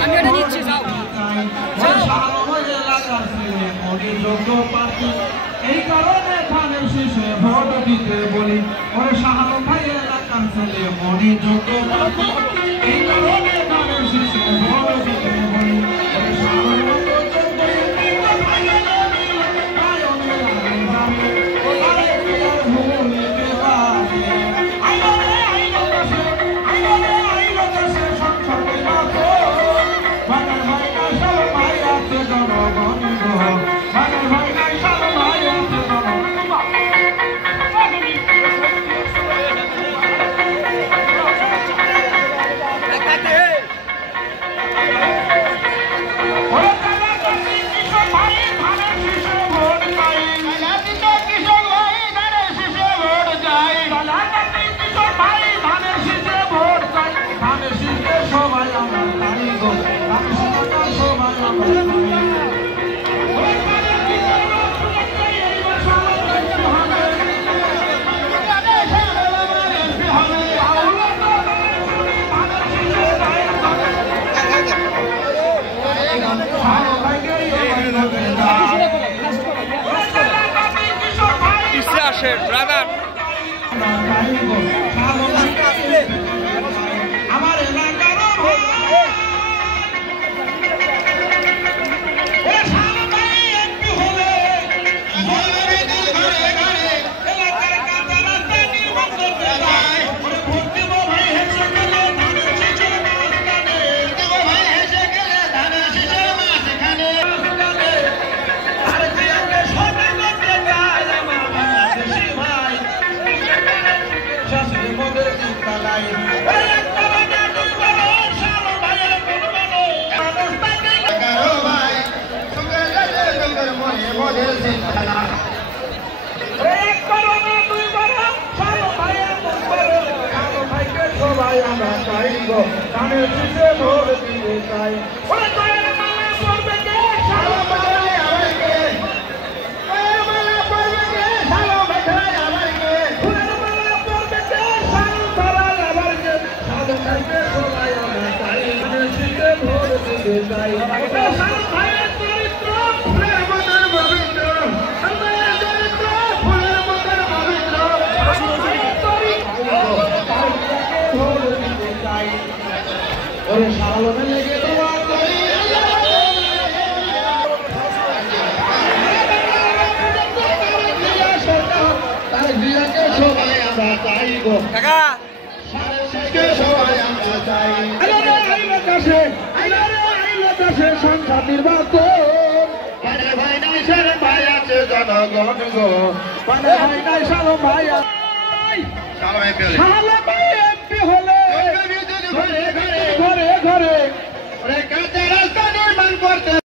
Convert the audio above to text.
আমি এটা নিচ্ছি যাও এই কারণে ধানের শীষে ভোট দিতে বলি ওরে শাহানু ভাই এলাকার ছেলে মনে যোগ্য এই কারণে ধানের শীষে ভোট দিতে বলি ওরে শাহানু ব্রাদার আমার এলাকার সংসদ নির্বাচন ভাই নাই সারে ভাই আছে জনগণ গো ভাই নাই সালো ভাই সালো ভাই এমপি হলে ঘরে ঘরে ঘরে ঘরে কাঁচা রাস্তা নির্মাণ করতে